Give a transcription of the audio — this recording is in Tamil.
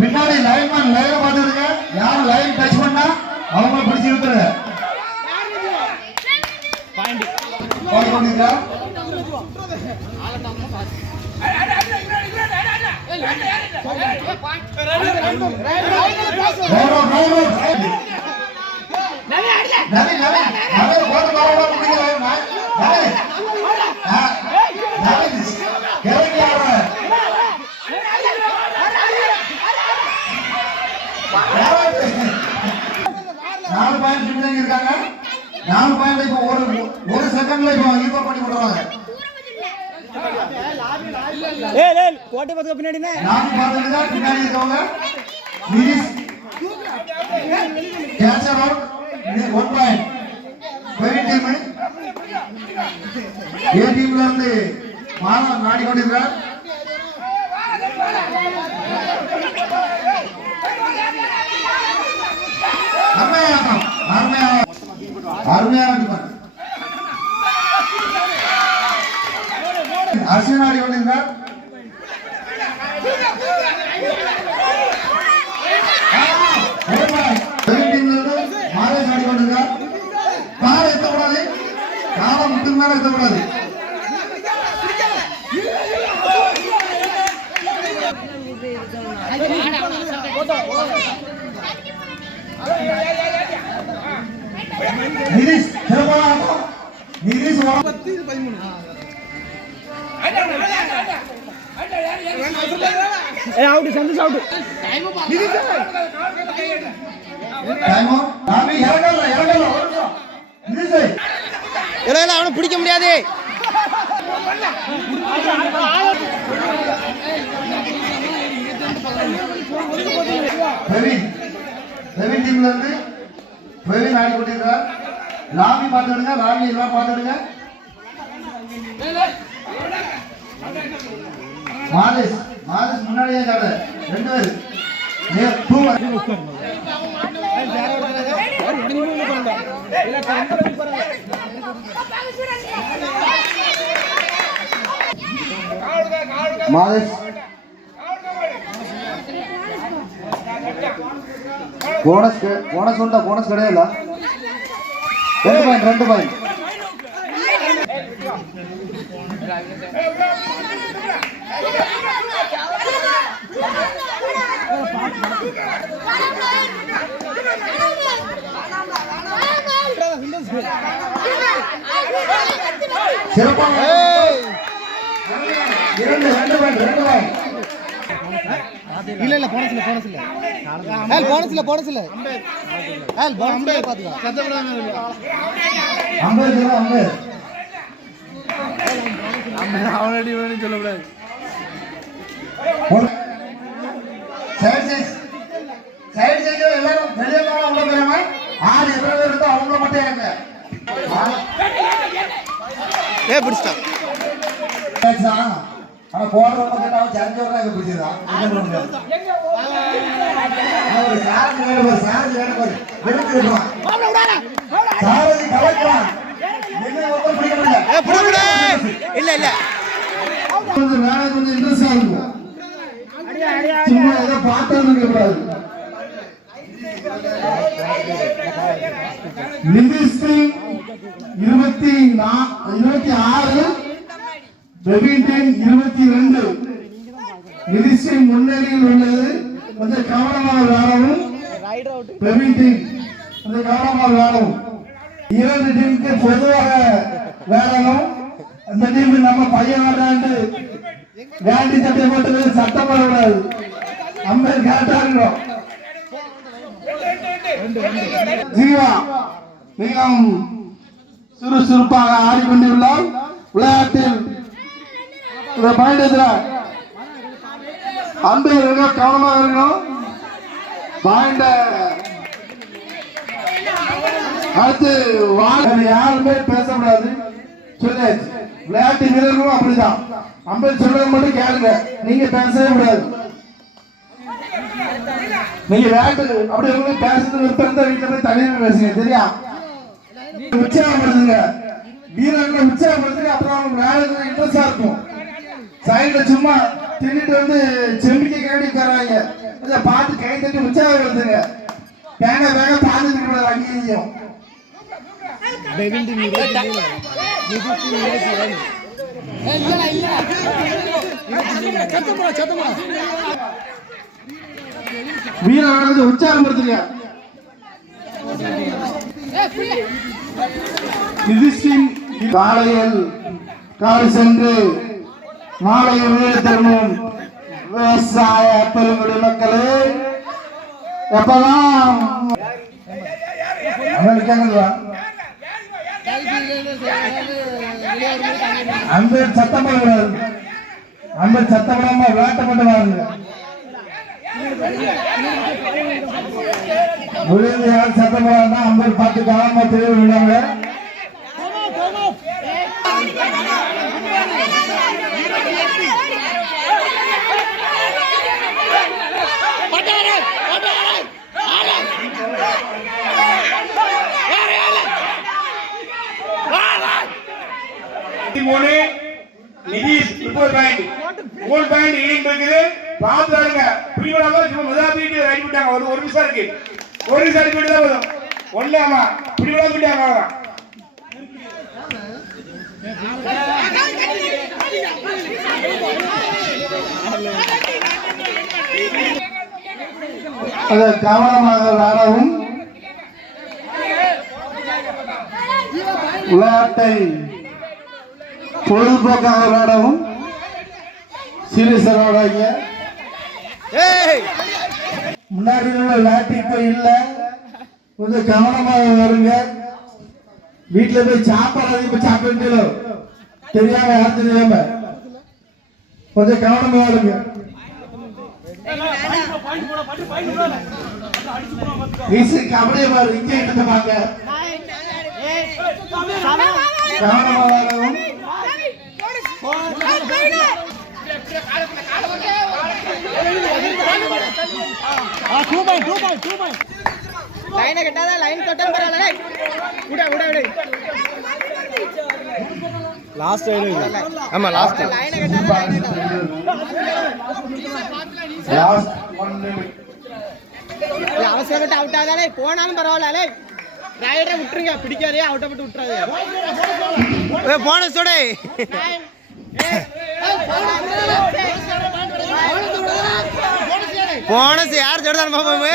பின்னாடி லைன்மேன் லைனை பார்த்துருங்க. யாரும் லைன் டச் பண்ணா அவங்க பிடிச்சி இழுத்துருங்க. நாலு பாயிண்ட் இருக்காங்க. 4 பாயிண்ட் இப்போ ஒரு செகண்ட்ல இப்போ ஈக்குவல் பண்ணி விடுறாங்க. கோட்டை பத்துக்கு பின்னாடி 4 பாயிண்ட் தான் பின்னாடி இருக்கவங்க. Nitish catcher out 1 point. பெரிய டீம் ஏ டீம்ல இருந்து மாதம் நாடி கொண்டிருக்கிறார். அர்ஜுன் ஆடி கொண்டிருந்தார். மாலேஷ் ஆடி கொண்டிருந்தார். காலை எத்தக்கூடாது, காலம் முட்டு மேல எத்தக்கூடாது. Nitish Nitish out Santosh out. அவனை பிடிக்க முடியாது. பிரவீன் டீம்ல இருந்து பிரவீன் ஆடி கொண்டிருக்கிறார். லாமி பார்த்துடுங்க, லாமி எல்லாம் பார்த்துடுங்க. மாலேஷ் மாலேஷ் முன்னாடியே காடு 2 பேர் மாலேஷ் போனஸ் உண்டா? போனஸ் கிடையாது. 2 பாயிண்ட். சிறப்பாக இல்ல போனஸ் இல்ல பாத்துக்கலாம். அவனடி சொல்லக்கூடாது. எல்லாரும் வெளியே போறாங்க. 6 பேர் இருந்தா அவங்கள மட்டும் எனக்கு ஆனா போடுறவங்க கேட்டா ஜரிஞ்சவங்க பிடிச்சிருக்கான். இல்ல இல்ல வேலை கொஞ்சம் இன்ட்ரெஸ்டா இருக்கும். சும்மா ஏதோ பார்த்தாலும் கூடாது. நிதிஷ் 26, பிரவீன் 22. நிதிஷ் முன்னணியில் உள்ளது. கொஞ்சம் கவனமாக விளையாடவும். பிரவீன் கொஞ்சம் கவனமாக விளையாடவும். 2 டீமுக்கு பொதுவாக விளையாடணும். அந்த டீம் நம்ம பையன் விளையாண்டு வேண்டி சட்டை போட்டு சட்டம் போடக்கூடாது. அம்பேர் கரெக்டா இருக்கணும். ஜீவா மிகவும் சுறுசுறுப்பாக ஆடிக்கொண்டுள்ளார். விளையாட்டில் அம்பேர் கவனமாக இருக்கணும். பாயிண்ட அடுத்து யாருமே பேசக்கூடாது. சொல்லியாச்சு. விளையாட்டு வீரர்களும் அப்படிதான். அம்பேர் சொல்றது மட்டும் கேளுங்க. நீங்க பேசவே கூடாது. நீங்க விளையாட்டு அப்படி உங்களுக்கு பேசுறது விருப்பம் வீட்டுல போய் தனியாக பேசுங்க. சரியா? உற்சாகப்படுத்துங்க. வீரர்களை உற்சாகப்படுத்துங்க. அப்புறம் அவங்க விளையாடுறது இன்ட்ரெஸ்டா இருக்கும். சைடுல சும்மா தின்னுட்டு செம்பிக்க கேடி உட்காராங்க. கொஞ்சம் பார்த்து கை தட்டி உற்சாகப்படுத்துங்க. வேக வேக பார்த்துட்டு கூட அங்கேயும் வீரர்கள் உற்சாகப்படுத்துங்க. நிதிஷின் காலையில் காலை சென்று மாலையில் வீடு திரும்பும் விவசாய பெருங்குடி மக்களே, எப்பதான் அந்த சத்தம் போடக்கூடாது. அந்த சத்தம் போடாம விளையாட்டப்பட்டு வாருங்க. முடிஞ்ச யாரும் சத்தம் போடாம அந்த பார்த்து கவனமா தெரிய விடுவாங்க. நிதிஷ் 30 பாயிண்ட், 3 பாயிண்ட் ஈடிங் இருக்குது. பாத்துறாங்க பிரிவலாம சும்மா முதலாவது ரைட் விட்டாங்க. ஒரு நிமிஷம் இருக்கு. ஒரு நிமிஷம் ரைட் விட்டா போதும். ஒண்ணாமா பிரிவலா விட்டாங்க. அத கவனமாக விளையாடவும் விளையாட்டை பொழுதுபோக்காக விளையாடவும் சீரியஸாக முன்னாடி விளையாட்டு இப்ப இல்ல. கொஞ்சம் கவனமாக வருங்க. வீட்டுல போய் சாப்பாடு இப்ப சாப்பிட்டு தெரியாம யாரும் தெரியாம கொஞ்சம் கவனமா வருங்க. கபடியை பாரு இங்கே எடுத்து பாக்க கவனமா வரவும் லைனை கட்டாத லைன் தொட்டால் பரவாயில்ல. விட விட விட லாஸ்ட் ஆமா லாஸ்ட் லைனை கட்டாத லாஸ்ட் 1 நிமிடம் அவசரப்பட்டு அவுட் ஆகாதே. போனாலும் பரவாயில்ல. ரைடரை விட்டுருங்க. பிடிக்காதே அவுட்டை போட்டு விட்டுறாது. போனஸ் ஓடே போனஸ் யார் சொல்றாங்க பாப்போம்.